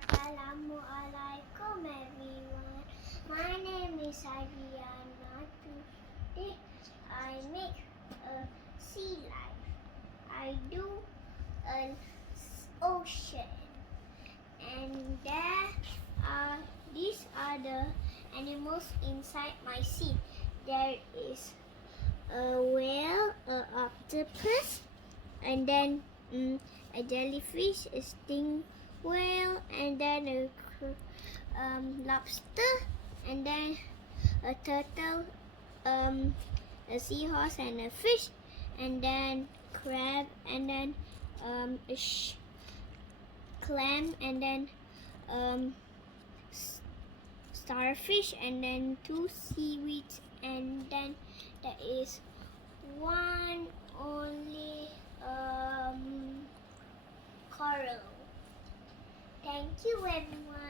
Assalamualaikum everyone. My name is Adriana. Today I make a sea life. I do an ocean, and these are the animals inside my sea. There is a whale, a octopus, and then a jellyfish, a sting whale, and then a lobster, and then a turtle, a seahorse, and a fish, and then crab, and then a clam, and then starfish, and then 2 seaweeds, and then there is one only coral. Thank you everyone.